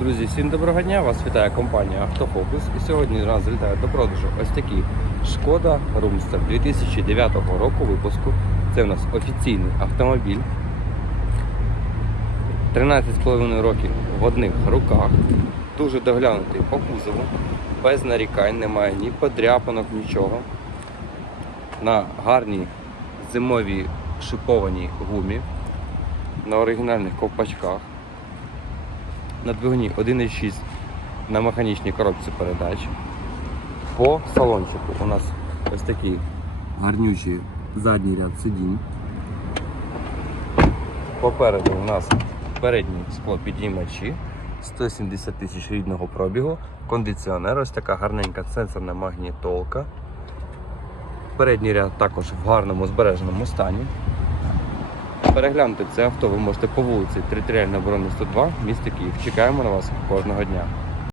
Друзі, всім доброго дня! Вас вітає компанія Автофокус. І сьогодні нас залітає до продажу ось такий Шкода Румстер 2009 року випуску. Це у нас офіційний автомобіль. 13,5 років в одних руках. Дуже доглянутий по кузову, без нарікань, немає ні подряпанок, нічого. На гарній зимовій шипованій гумі, на оригінальних ковпачках на двигуні 1,6 на механічній коробці передач. По салончику у нас ось такий гарнючий задній ряд сидінь. Попереду у нас передні склопідіймачі, 170 тисяч рідного пробігу, кондиціонер, ось така гарненька сенсорна магнітолка. Передній ряд також в гарному збереженому стані. Переглянути це авто ви можете по вулиці Територіальної оборони 102, місто Київ. Чекаємо на вас кожного дня.